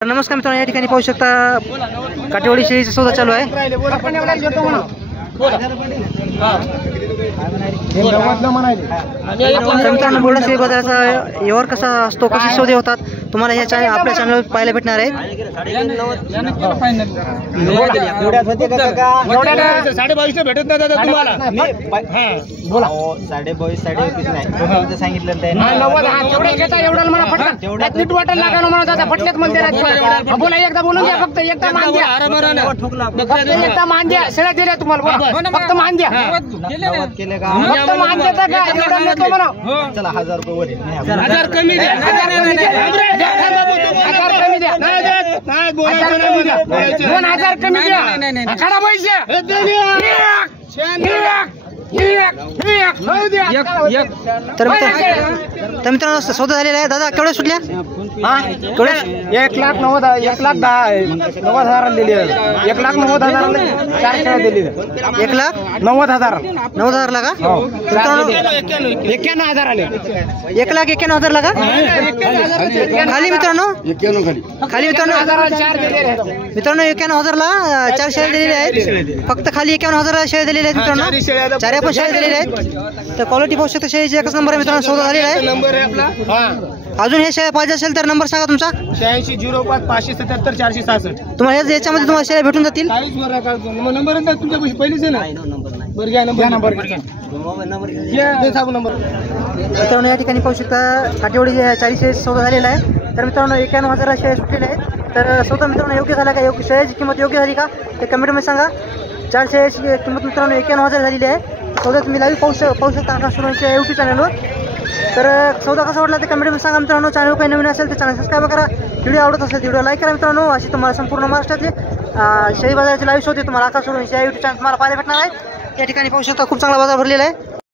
नमस्कार मित्रांनो, या ठिकाणी पाहू शकता काटेवाडी शेळीचा सौदा चालू आहे। मित्रांनो, बुलढाणा शेळी बाजाराचा व्यवहार कसा असतो, कसे सौदे होतात तुम्हाला या चॅनल आपल्या चॅनलवर पाहायला भेटणार आहे। 22.5 भेटत नाही दादा तुम्हाला। बोला 22.5 नाही सांगितलं ते 90 हा तेवढे घेता एवढा मला फटका नीट वाटायला लागला मला दादा फटलेत म्हणते बोला एकदा बोलून घ्या फक्त एकदा मान द्या फक्त एकदा मान द्या शेळ्या दिल्या तुम्हाला बोला फक्त मान द्या केले का फक्त मान देता का एवढा नेतो म्हणा चला 1000 रुपये वर 1000 कमी द्या 1000 कमी द्या नाही बोलायचं नाही 2000 कमी द्या खडा पैसे तर मित्रांनो सौदा झालेला आहे। दादा केवढे सुटल्या? 1,90,000 दिली 1,90,000 चार शेळ्या दिली 1,90,000 ला का? मित्रांनो 91,000 आले 1,91,000 ला का खाली? मित्रांनो खाली मित्रांनो 91,000 ला 4 शेळ्या दिलेल्या आहेत। फक्त खाली 51,000 ला शेळ्या दिलेल्या आहेत मित्रांनो, 4 पण शेळ्या दिलेल्या आहेत। तर क्वालिटी पाहू शकता शेळीची एकच नंबर आहे मित्रांनो, सौदा झालेला आहे। नंबर आहे आपला। अजून हे शेळ्या पाहिजे असेल तर नंबर सांगा तुमचा। 8605 तुम्हाला याच्यामध्ये तुम्हाला शेळ्या भेटून जातील। नंबर तुमच्या पहिलेच आहे ना? बरं घ्या नंबर मित्रांनो, या ठिकाणी पाहू शकता काटेवाडी 40 सौदा झालेला आहे। तर मित्रांनो 91,000 शेळ्या सुटलेल्या आहेत। तर सौदा मित्रांनो योग्य झाला का? शेळ्याची किंमत योग्य झाली का ते कमेंटमध्ये सांगा। 4 शेळ्याची किंमत मित्रांनो 91,000 झालेली आहे। सौदा तुम्ही लाईव्ह पाहू शकता आकाश सुरांच्या YouTube चॅनलवर। तर सौदा कसा वाटला ते कमेंटमध्ये सांगा मित्रांनो। चॅनल काही नवीन असेल तर चॅनल सबस्क्राईब करा, व्हिडिओ आवडत असेल तर व्हिडिओ लाईक करा मित्रांनो। अशी तुम्हाला संपूर्ण महाराष्ट्रातले शेळी बाजाराचे लाईव्ह शोधे तुम्हाला आकाश सुरांच्या YouTube चॅनल तुम्हाला पाहायला भेटणार आहे। या ठिकाणी पाहू शकता खूप चांगला बाजार भरलेला आहे।